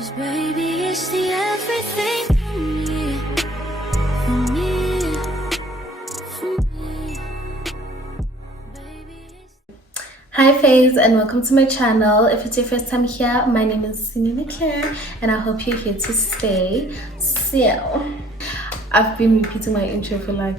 'Cause baby, it's the everything for me, for me, for me. Baby, hi faves, and welcome to my channel. If it's your first time here, my name is Cindy Claire and I hope you're here to stay. So I've been repeating my intro for like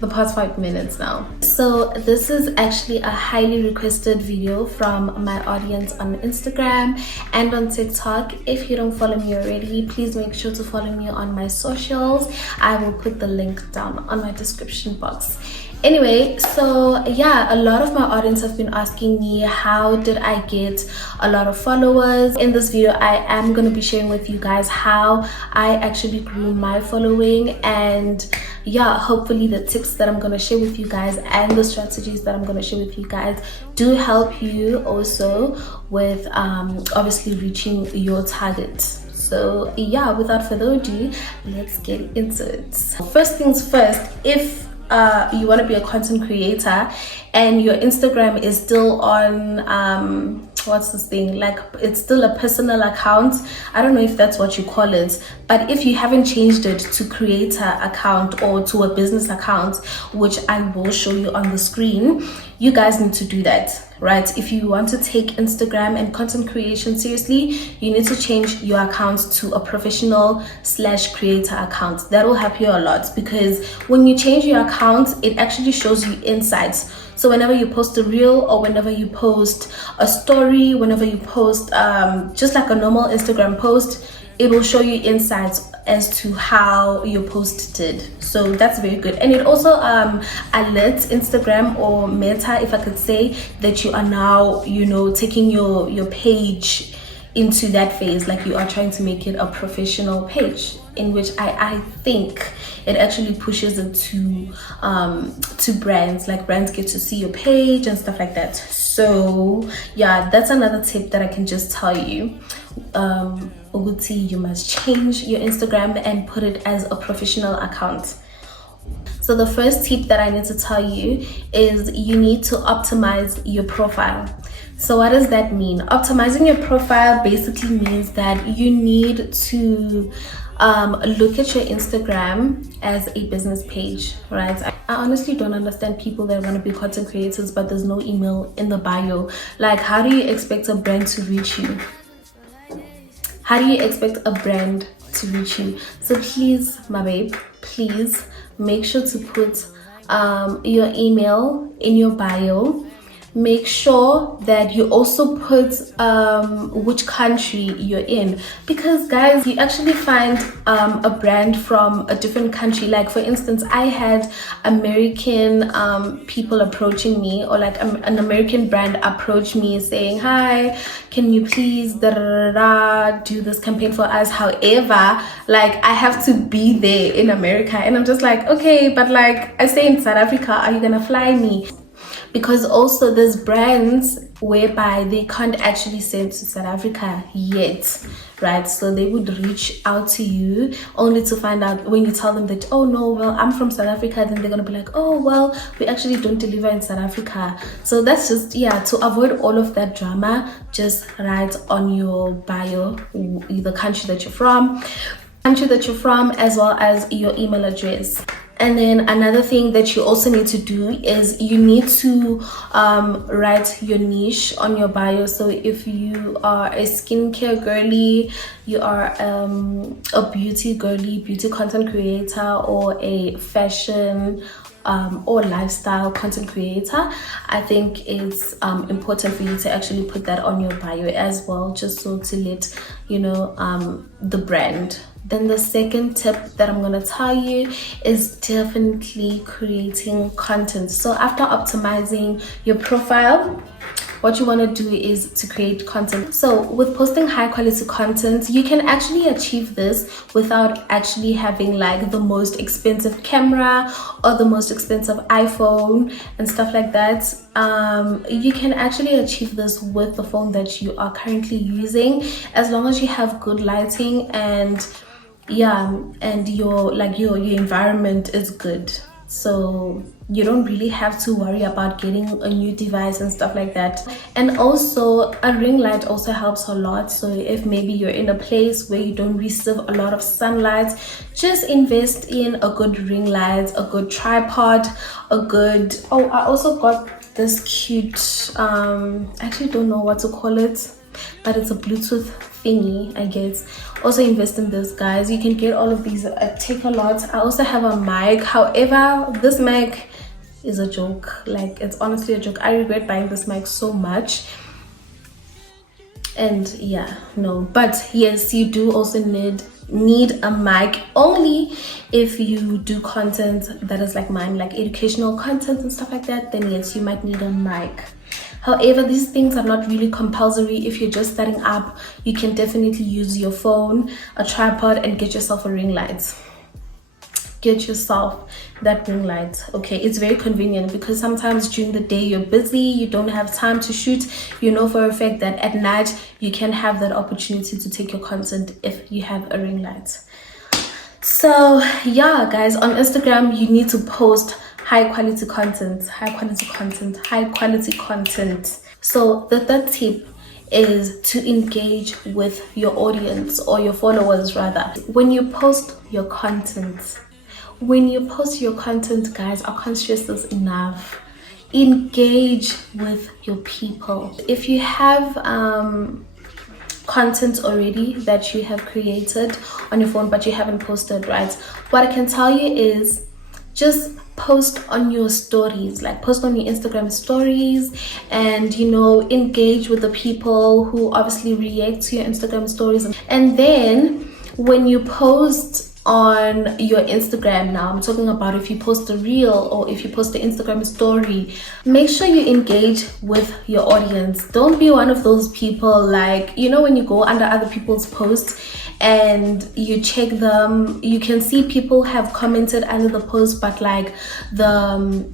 the past 5 minutes now. So this is actually a highly requested video from my audience on Instagram and on TikTok. If you don't follow me already, please make sure to follow me on my socials. I will put the link down on my description box. Anyway, so yeah, a lot of my audience have been asking me how did I get a lot of followers. In this video I am going to be sharing with you guys how I actually grew my following, and yeah, hopefully the tips that I'm going to share with you guys and the strategies that I'm going to share with you guys do help you also with obviously reaching your target. So yeah, without further ado, let's get into it. First things first, if you want to be a content creator and your Instagram is still on what's this thing, like it's still a personal account, I don't know if that's what you call it, but if you haven't changed it to creator account or to a business account, which I will show you on the screen, you guys need to do that, right? If you want to take Instagram and content creation seriously, you need to change your account to a professional / creator account. That will help you a lot, because when you change your account, it actually shows you insights. So whenever you post a reel, or whenever you post a story, whenever you post just like a normal Instagram post, it will show you insights as to how your post did. So that's very good. And it also alerts Instagram or Meta, if I could say, that you are now, you know, taking your page into that phase, like you are trying to make it a professional page, in which I think it actually pushes it to brands, like brands get to see your page and stuff like that. So yeah, that's another tip that I can just tell you. Uguti, you must change your Instagram and put it as a professional account. So the first tip that I need to tell you is you need to optimize your profile. So what does that mean? Optimizing your profile basically means that you need to look at your Instagram as a business page, right? I honestly don't understand people that want to be content creators but there's no email in the bio. Like, how do you expect a brand to reach you? How do you expect a brand to reach you? So please, my babe, please make sure to put your email in your bio. Make sure that you also put which country you're in, because guys, you actually find a brand from a different country. Like for instance, I had American people approaching me, or like an American brand approach me saying, hi, can you please do this campaign for us? However, like I have to be there in America, and I'm just like, okay, but like I stay in South Africa, are you gonna fly me? Because also there's brands whereby they can't actually send to South Africa yet, right? So they would reach out to you only to find out when you tell them that, oh no, well, I'm from South Africa, then they're gonna be like, oh well, we actually don't deliver in South Africa. So that's just, yeah, to avoid all of that drama, just write on your bio the country that you're from, as well as your email address. And then another thing that you also need to do is you need to write your niche on your bio. So if you are a skincare girly, you are a beauty girly, beauty content creator, or a fashion or lifestyle content creator, I think it's important for you to actually put that on your bio as well, just so to let you know the brand. Then the second tip that I'm gonna tell you is definitely creating content. So after optimizing your profile, what you want to do is to create content. So with posting high quality content, you can actually achieve this without actually having like the most expensive camera or the most expensive iPhone and stuff like that. You can actually achieve this with the phone that you are currently using, as long as you have good lighting and yeah, and your environment is good. So you don't really have to worry about getting a new device and stuff like that. And also a ring light also helps a lot. So if maybe you're in a place where you don't receive a lot of sunlight, just invest in a good ring light, a good tripod, a good, oh, I also got this cute I actually don't know what to call it, but it's a Bluetooth thingy, I guess. Also invest in this, guys. You can get all of these at Take-A-Lot. I also have a mic. However, this mic is a joke. Like, it's honestly a joke. I regret buying this mic so much. And yeah, no, but yes, you do also need a mic only if you do content that is like mine, like educational content and stuff like that. Then yes, you might need a mic. However, these things are not really compulsory. If you're just starting up, you can definitely use your phone, a tripod, and get yourself a ring light. Get yourself that ring light. Okay, it's very convenient because sometimes during the day you're busy, you don't have time to shoot. You know for a fact that at night you can have that opportunity to take your content if you have a ring light. So yeah, guys, on Instagram you need to post high quality content. So the third tip is to engage with your audience, or your followers rather. When you post your content, guys, I can't stress this enough, engage with your people. If you have content already that you have created on your phone but you haven't posted, right, what I can tell you is just post on your stories, like post on your Instagram stories, and you know, engage with the people who obviously react to your Instagram stories. And then when you post on your Instagram, now I'm talking about if you post a reel or if you post an Instagram story, make sure you engage with your audience. Don't be one of those people, like, you know, when you go under other people's posts and you check them, you can see people have commented under the post, but like the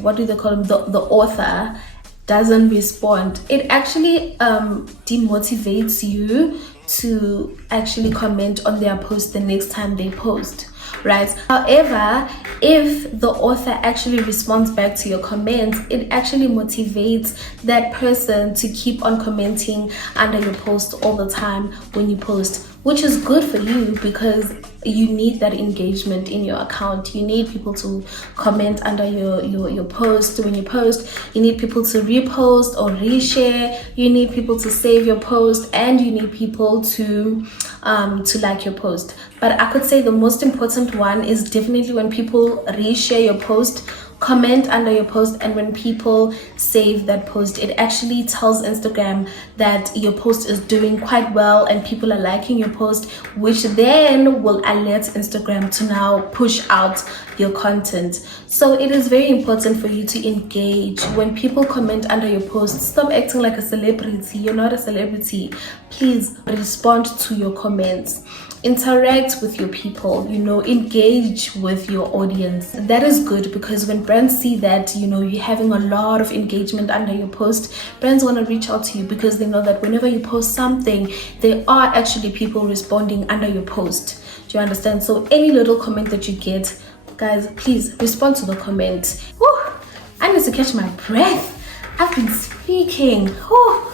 what do they call them, the author doesn't respond. It actually demotivates you to actually comment on their post the next time they post, right? However, if the author actually responds back to your comments, it actually motivates that person to keep on commenting under your post all the time when you post, which is good for you because you need that engagement in your account. You need people to comment under your post when you post. You need people to repost or reshare. You need people to save your post, and you need people to like your post. But I could say the most important one is definitely when people reshare your post, comment under your post, and when people save that post. It actually tells Instagram that your post is doing quite well and people are liking your post, which then will alert Instagram to now push out your content. So it is very important for you to engage. When people comment under your post, stop acting like a celebrity. You're not a celebrity. Please respond to your comments. Interact with your people, you know, engage with your audience. That is good because when brands see that, you know, you're having a lot of engagement under your post, brands want to reach out to you because they know that whenever you post something, there are actually people responding under your post. Do you understand? So any little comment that you get, guys, please respond to the comment. Whew, I need to catch my breath. I've been speaking. Whew.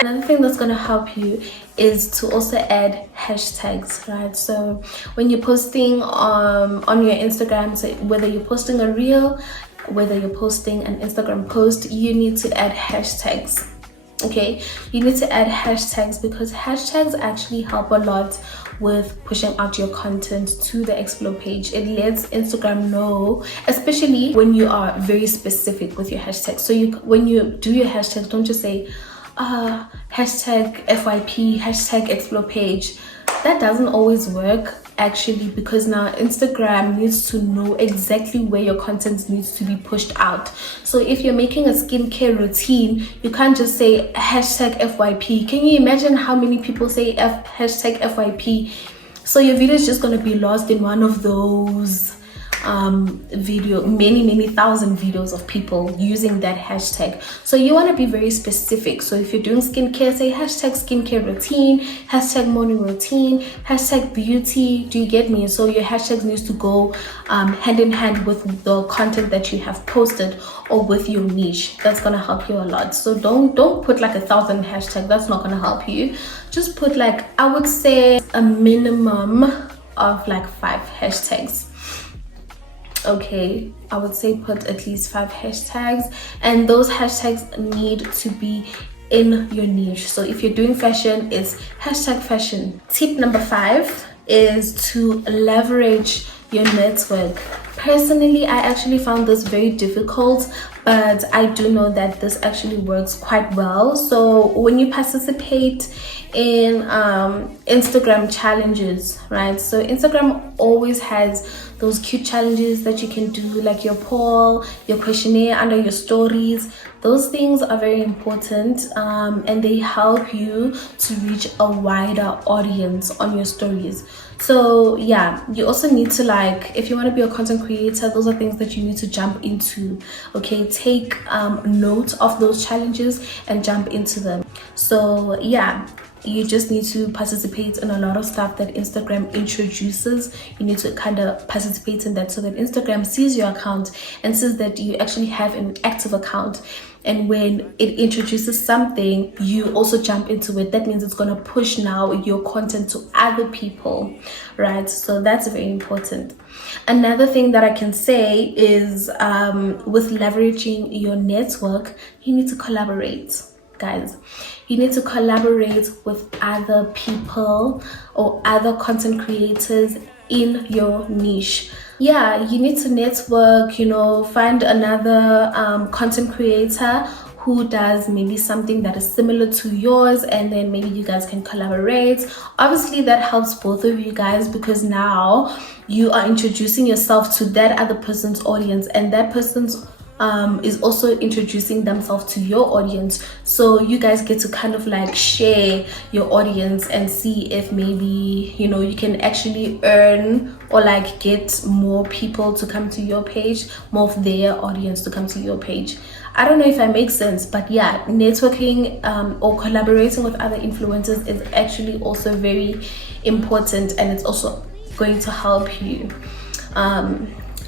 Another thing that's going to help you is to also add hashtags, right? So when you're posting on your Instagram, so whether you're posting a reel, whether you're posting an Instagram post, you need to add hashtags. Okay, you need to add hashtags because hashtags actually help a lot with pushing out your content to the explore page. It lets Instagram know, especially when you are very specific with your hashtags. So when you do your hashtags, don't just say hashtag FYP, hashtag explore page. That doesn't always work actually, because now Instagram needs to know exactly where your content needs to be pushed out. So if you're making a skincare routine, you can't just say hashtag FYP. Can you imagine how many people say hashtag FYP? So your video is just going to be lost in one of those many thousand videos of people using that hashtag. So you want to be very specific. So if you're doing skincare, say hashtag skincare routine, hashtag morning routine, hashtag beauty. Do you get me? So your hashtags needs to go hand in hand with the content that you have posted or with your niche. That's gonna help you a lot. So don't put like 1,000 hashtags. That's not gonna help you. Just put like, I would say a minimum of like 5 hashtags. Okay, I would say put at least 5 hashtags, and those hashtags need to be in your niche. So if you're doing fashion, it's hashtag fashion. Tip number 5 is to leverage your network. Personally, I actually found this very difficult, but I do know that this actually works quite well. So when you participate in Instagram challenges, right? So Instagram always has those cute challenges that you can do, like your poll, your questionnaire under your stories. Those things are very important, and they help you to reach a wider audience on your stories. So yeah, you also need to, like, if you want to be a content creator, those are things that you need to jump into. Okay, take note of those challenges and jump into them. So yeah, you just need to participate in a lot of stuff that Instagram introduces. You need to kind of participate in that so that Instagram sees your account and sees that you actually have an active account. And when it introduces something, you also jump into it. That means it's going to push now your content to other people, right? So that's very important. Another thing that I can say is with leveraging your network, you need to collaborate. Guys, you need to collaborate with other people or other content creators in your niche. Yeah, you need to network, find another content creator who does maybe something that is similar to yours, and then maybe you guys can collaborate. Obviously that helps both of you guys, because now you are introducing yourself to that other person's audience, and that person's is also introducing themselves to your audience. So you guys get to kind of like share your audience and see if maybe you can actually earn or like get more people to come to your page, more of their audience to come to your page. I don't know if I make sense, but yeah, networking or collaborating with other influencers is actually also very important, and it's also going to help you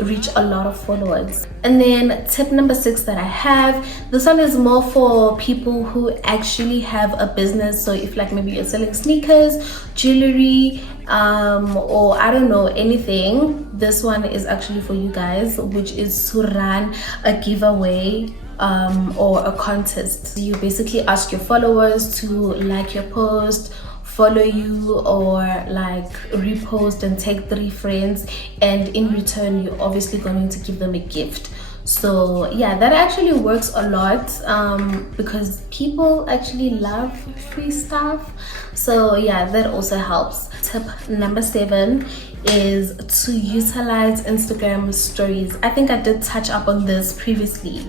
reach a lot of followers. And then tip number 6 that I have, this one is more for people who actually have a business. So if like maybe you're selling sneakers, jewelry, or I don't know, anything, this one is actually for you guys, which is to run a giveaway or a contest. You basically ask your followers to like your post, follow you, or like repost and tag 3 friends, and in return you're obviously going to give them a gift. So yeah, that actually works a lot because people actually love free stuff. So yeah, that also helps. Tip number 7 is to utilize Instagram stories. I think I did touch up on this previously.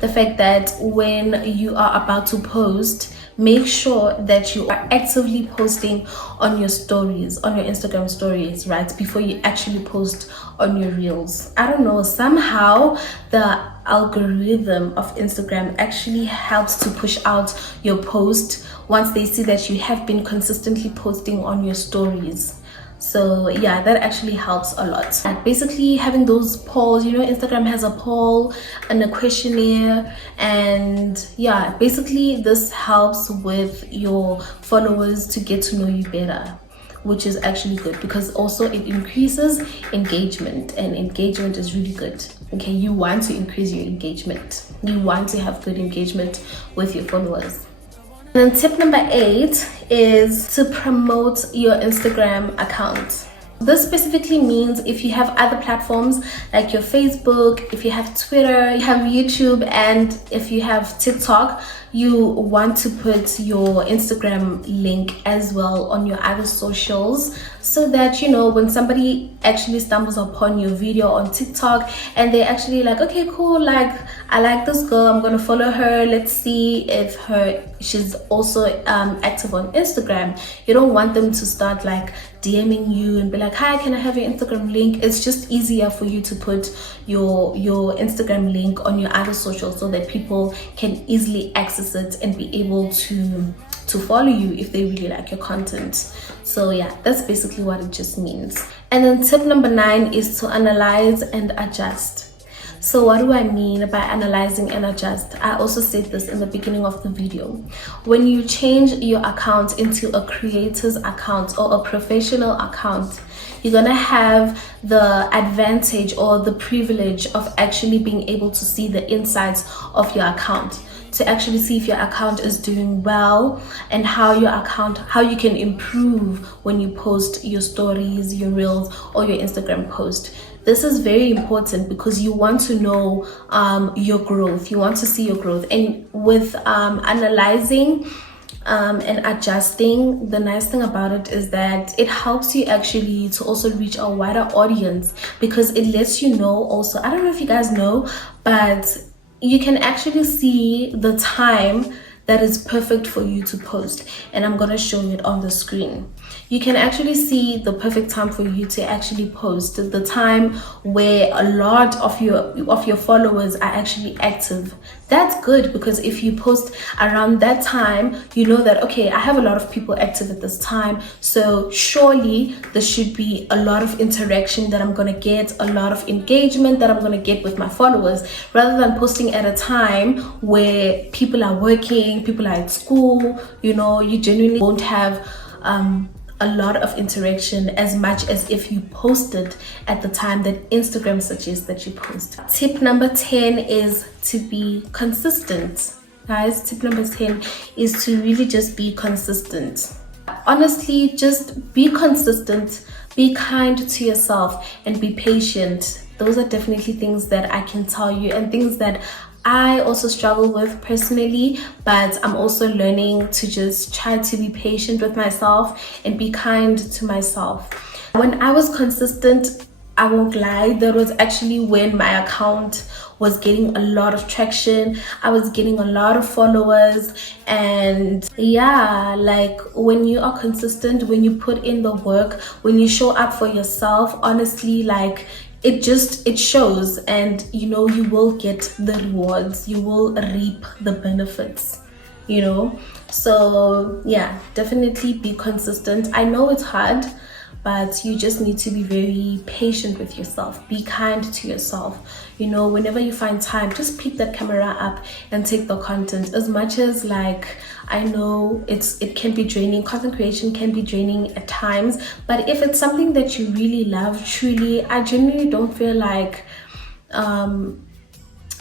The fact that when you are about to post, make sure that you are actively posting on your stories, on your Instagram stories, right, before you actually post on your reels. I don't know, somehow the algorithm of Instagram actually helps to push out your post once they see that you have been consistently posting on your stories. So yeah, that actually helps a lot. And basically having those polls, Instagram has a poll and a questionnaire, and yeah, basically this helps with your followers to get to know you better, which is actually good because also it increases engagement, and engagement is really good. Okay, you want to increase your engagement. You want to have good engagement with your followers. And then tip number 8 is to promote your Instagram account. This specifically means if you have other platforms like your Facebook, if you have Twitter, you have YouTube, and if you have TikTok, you want to put your Instagram link as well on your other socials, so that when somebody actually stumbles upon your video on TikTok and they're actually like, okay, cool, like I like this girl, I'm gonna follow her, let's see if she's also active on Instagram. You don't want them to start like DMing you and be like, hi, can I have your Instagram link? It's just easier for you to put your Instagram link on your other socials so that people can easily access it and be able to follow you if they really like your content. So yeah, that's basically what it just means. And then tip number 9 is to analyze and adjust. So what do I mean by analyzing and adjust? I also said this in the beginning of the video. When you change your account into a creator's account or a professional account, you're gonna have the advantage or the privilege of actually being able to see the insides of your account, to actually see if your account is doing well and how you can improve when you post your stories, your reels, or your Instagram post. This is very important because you want to know your growth. You want to see your growth. And with analyzing and adjusting, the nice thing about it is that it helps you actually to also reach a wider audience, because it lets you know also, I don't know if you guys know, but you can actually see the time that is perfect for you to post, and I'm gonna show you it on the screen. You can actually see the perfect time for you to actually post, the time where a lot of your followers are actually active. That's good, because if you post around that time, you know that, okay, I have a lot of people active at this time, so surely there should be a lot of interaction that I'm gonna get, a lot of engagement that I'm gonna get with my followers, rather than posting at a time where people are working, people are at school. You genuinely won't have a lot of interaction as much as if you posted at the time that Instagram suggests that you post. Tip number 10 is to be consistent. Guys, tip number 10 is to really just be consistent. Honestly, just be consistent, be kind to yourself, and be patient. Those are definitely things that I can tell you, and things that I also struggle with personally, but I'm also learning to just try to be patient with myself and be kind to myself. When I was consistent, I won't lie, that was actually when my account was getting a lot of traction. I was getting a lot of followers, and yeah, like when you are consistent, when you put in the work, when you show up for yourself, honestly, like it shows, and you will get the rewards, you will reap the benefits, so yeah, definitely be consistent. I know it's hard, but you just need to be very patient with yourself, be kind to yourself. Whenever you find time, just pick that camera up and take the content. As much as, like, I know it can be draining, content creation can be draining at times, but if it's something that you really love, truly, I genuinely don't feel like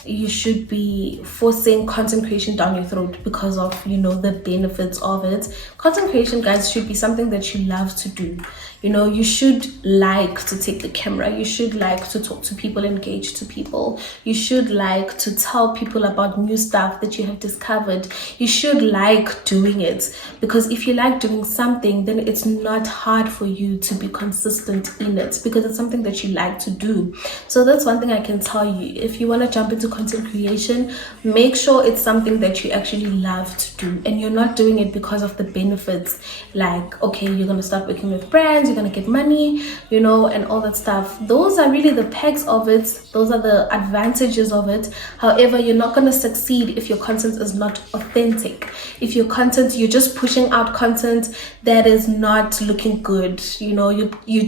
you should be forcing content creation down your throat because of the benefits of it. Content creation, guys, should be something that you love to do. You should like to take the camera, you should like to talk to people, engage to people, you should like to tell people about new stuff that you have discovered. You should like doing it, because if you like doing something, then it's not hard for you to be consistent in it, because it's something that you like to do. So that's one thing I can tell you. If you want to jump into content creation, make sure it's something that you actually love to do, and you're not doing it because of the benefits, like, okay, you're going to start working with brands, you're going to get money, and all that stuff. Those are really the pegs of it, those are the advantages of it. However, you're not going to succeed if your content is not authentic, if your content, you're just pushing out content that is not looking good. You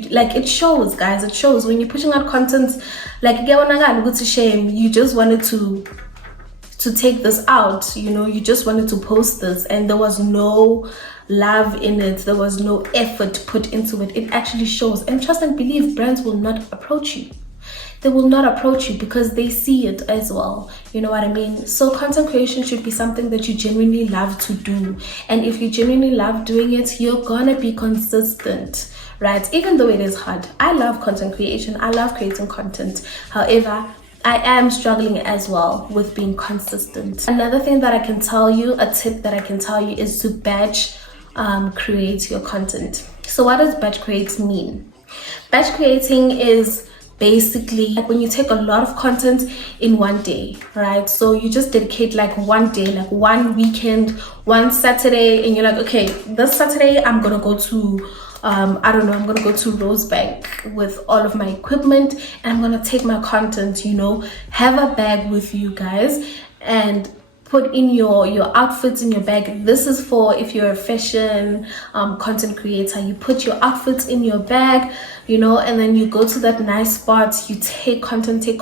like, it shows, guys, it shows when you're pushing out content like, it's a shame, you just wanted to take this out, you just wanted to post this, and there was no love in it, there was no effort put into it. It actually shows. And trust and believe, brands will not approach you. They will not approach you because they see it as well. You know what I mean? So content creation should be something that you genuinely love to do, and if you genuinely love doing it, you're gonna be consistent, right? Even though it is hard. I love content creation, I love creating content. However, I am struggling as well with being consistent. Another thing that I can tell you, a tip that I can tell you, is to batch create your content. So what does batch create mean? Batch creating is basically like when you take a lot of content in one day, right? So you just dedicate like one day, like one weekend, one Saturday, and you're like, okay, this Saturday I'm gonna go to I don't know, I'm gonna go to Rosebank with all of my equipment, and I'm gonna take my content, you know, have a bag with you guys and put in your outfits in your bag. This is for if you're a fashion content creator. You put your outfits in your bag, you know, and then you go to that nice spot, you take content. You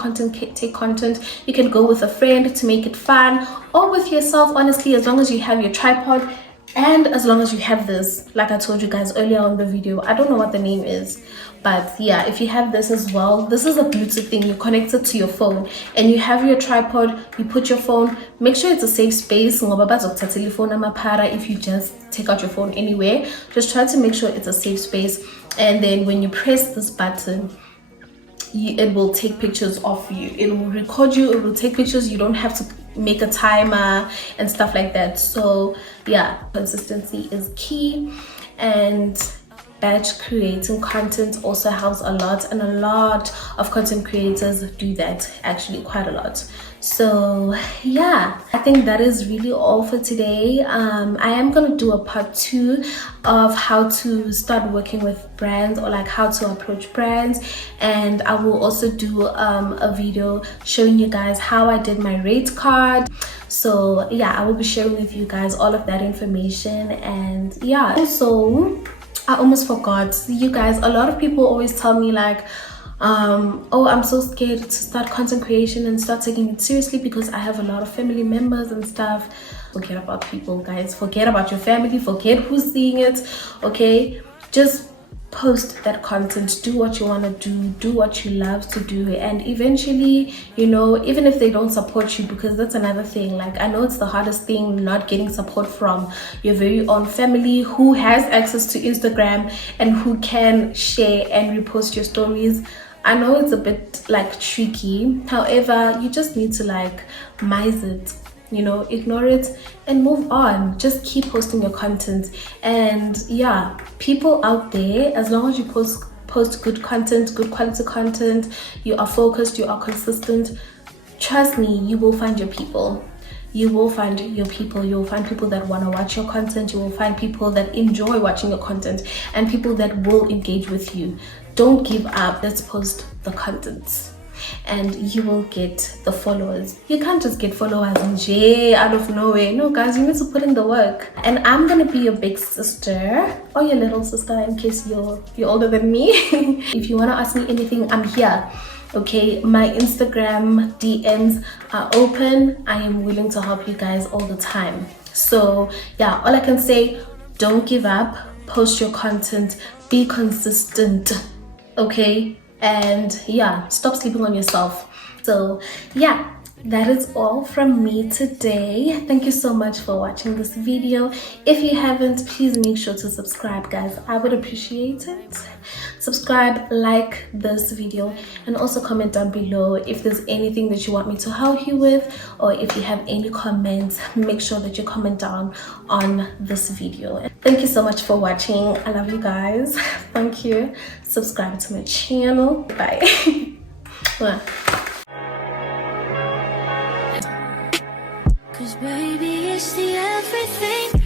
can go with a friend to make it fun, or with yourself, honestly, as long as you have your tripod. And as long as you have this, like I told you guys earlier on the video, I don't know what the name is, but yeah, if you have this as well, this is a Bluetooth thing. You connect it to your phone and you have your tripod, you put your phone, make sure it's a safe space. If you just take out your phone anywhere, just try to make sure it's a safe space. And then when you press this button, it will take pictures of you, it will record you, it will take pictures. You don't have to make a timer and stuff like that. So yeah, consistency is key, and batch creating content also helps a lot, and a lot of content creators do that, actually quite a lot. So yeah, I think that is really all for today. I am gonna do a part 2 of how to start working with brands, or like how to approach brands, and I will also do a video showing you guys how I did my rate card. So yeah, I will be sharing with you guys all of that information. And yeah, also I almost forgot, you guys, a lot of people always tell me like, oh, I'm so scared to start content creation and start taking it seriously because I have a lot of family members and stuff. Forget about people, guys. Forget about your family. Forget who's seeing it. Okay, just post that content, do what you want to do what you love to do, and eventually, you know, even if they don't support you, because that's another thing. Like, I know it's the hardest thing, not getting support from your very own family who has access to Instagram and who can share and repost your stories. I know it's a bit like tricky, however, you just need to like mize it, you know, ignore it and move on. Just keep posting your content. And yeah, people out there, as long as you post good content, good quality content, you are focused, you are consistent, trust me, you will find your people. You will find your people. You will find people that want to watch your content. You will find people that enjoy watching your content, and people that will engage with you. Don't give up. Let's post the content and you will get the followers. You can't just get followers and out of nowhere. No, guys, you need to put in the work. And I'm gonna be your big sister, or your little sister, in case you're older than me. If you want to ask me anything, I'm here. Okay, my Instagram DMs are open. I am willing to help you guys all the time. So yeah, all I can say, don't give up, post your content, be consistent, okay? And yeah, stop sleeping on yourself. So yeah, that is all from me today. Thank you so much for watching this video. If you haven't, please make sure to subscribe, guys. I would appreciate it. Subscribe, like this video, and also comment down below if there's anything that you want me to help you with, or if you have any comments, make sure that you comment down on this video. Thank you so much for watching. I love you guys. Thank you. Subscribe to my channel. Bye. Cause baby, it's the everything.